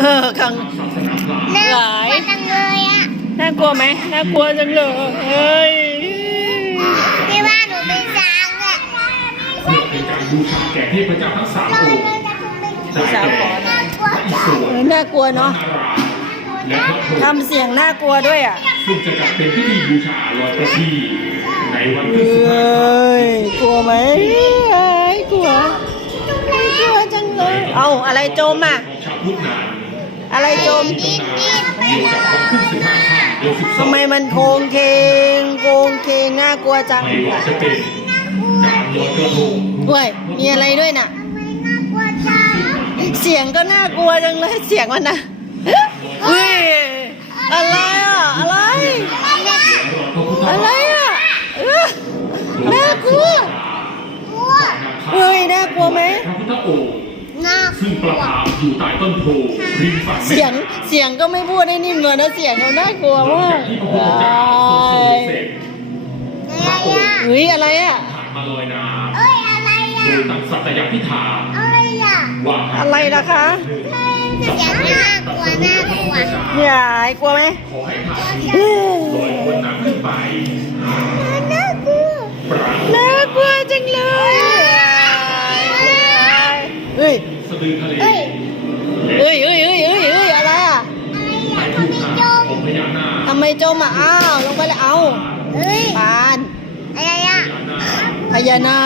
เออขังศาสนาพราหมณ์น่าหลายกลัวจังเลยอะน่ากลัวไหมน่ากลัวจังเลยเฮ้ยพี่ว่าหนูเป็นช้างอะเพื่อเป็นการบูชาแก่เทพเจ้าทั้งสามเราองค์เลยจะถูกเป็นได้แก่พระอิศวเอรอน่ากลัวเนาะนารามและพระพรหมทำเสียงน่ากลัวด้วยอะซึ่งจะจัดเป็นพิธีบูชาลอยประทีปในวันเอที่สิบห้า้ยกลัวไหมเอ้ยกลัวกลัวจังเลย เอาอะไรจมอะ ของชาวพุทธนานอะไรจมมีตำนานเกี่ยวกับวันขึ้นสิบห้าค่ำเดือนสิบสองทำไมมันโคงเคงโคงเคงน่ากลัวจังไม่ว่าจะเป็นการลอยกระทงเว้ยมีอะไรด้วยน่ะทำไมน่ากลัวจังเสียงก็น่ากลัวจังเลยเสียงมันนะเฮ้ยอะไรอะอะไร อะไรอะเออน่ากลัวกลัวเฮ้ยน่ากลัวไหมพระพุทธองค์น่า ซึ่งประทับอยู่ใต้ต้นโพริมฝั่งแม่เสียงเสียงก็ไม่พูดได้นิ่มเลยนะเสียงมันน่ากลัวหลังมาจากกที่พระพุทธเจ้าทรงสวยเสร็จอะไรอะเฮ้ยอะไรอะ ผ่านมาลอยน้เอ้ยอะไรำอะโดยตั้งสัตยาธิษฐานอะไรอะว่าหากอะไรล่ะคะ เสียงน่ากลัวน่ากลัวเนี่ยกลัวไหมขอให้ท่านเฮ้ยลอยบนน้ำขึ้นไป น่ากลัวปรากฏน่ากลัวจังเลยเฮ้ย สะดือทะเลเอ้ยเฮ้ยเฮ้ยเฮ้ยเฮ้ยเฮ้ยอะไรอะอะไรไปอะถูทำกไมทางจมของพญานาคทำไมจมอะอ้าวลงไปแล้วเอาเอ้ยปานอะไรอะพญานาคพญานา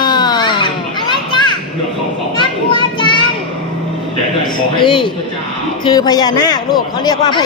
คอะไรจ้ะเพื่อเขาขอบพน่าระกอลัวงค์จังและได้ขอให้เฮ้ยพระพุทธเจ้า คือพญานาคลูกเขาเรียกว่า